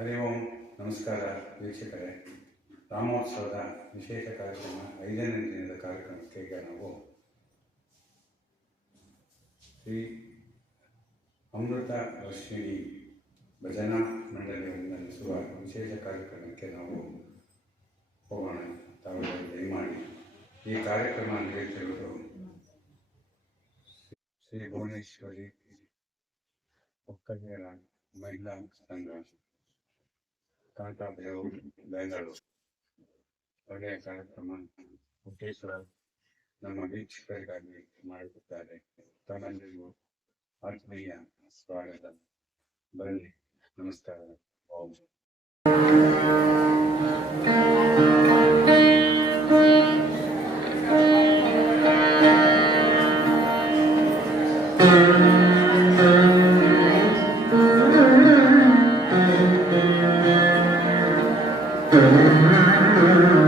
ಹರಿ ಓಂ, ನಮಸ್ಕಾರ ವೀಕ್ಷಕರೇ. ರಾಮೋತ್ಸವದ ವಿಶೇಷ ಕಾರ್ಯಕ್ರಮ, ಐದನೇ ದಿನದ ಕಾರ್ಯಕ್ರಮಕ್ಕೆ ಈಗ ನಾವು ಶ್ರೀ ಅಮೃತ ವರ್ಷಿಣಿ ಭಜನಾ ಮಂಡಳಿಯನ್ನು ನಡೆಸುವ ವಿಶೇಷ ಕಾರ್ಯಕ್ರಮಕ್ಕೆ ನಾವು ಹೋಗೋಣ. ತಾವೆಲ್ಲ ದಯಮಾಡಿ. ಈ ಕಾರ್ಯಕ್ರಮ ನಡೆಯುತ್ತಿರುವುದು ಶ್ರೀ ಭುವನೇಶ್ವರಿ ಒಕ್ಕಲಿಗರ ಮಹಿಳಾ ಸಂಘ. ಕಾಂತಾಬೇವು ಬೆಂಗಳೂರು ಒಳ್ಳೆಯ ಕಾರ್ಯಕ್ರಮ ಮುಖೇಶ್ವರ ನಮ್ಮ ವೀಕ್ಷಕರಿಗಾಗಿ ಮಾಡುತ್ತಾರೆ ತಮ್ಮೆಲ್ಲರಿಗೂ ಆತ್ಮೀಯ ಸ್ವಾಗತ ಬನ್ನಿ ನಮಸ್ಕಾರ ಓಂ Mm-hmm.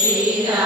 శ్రీరా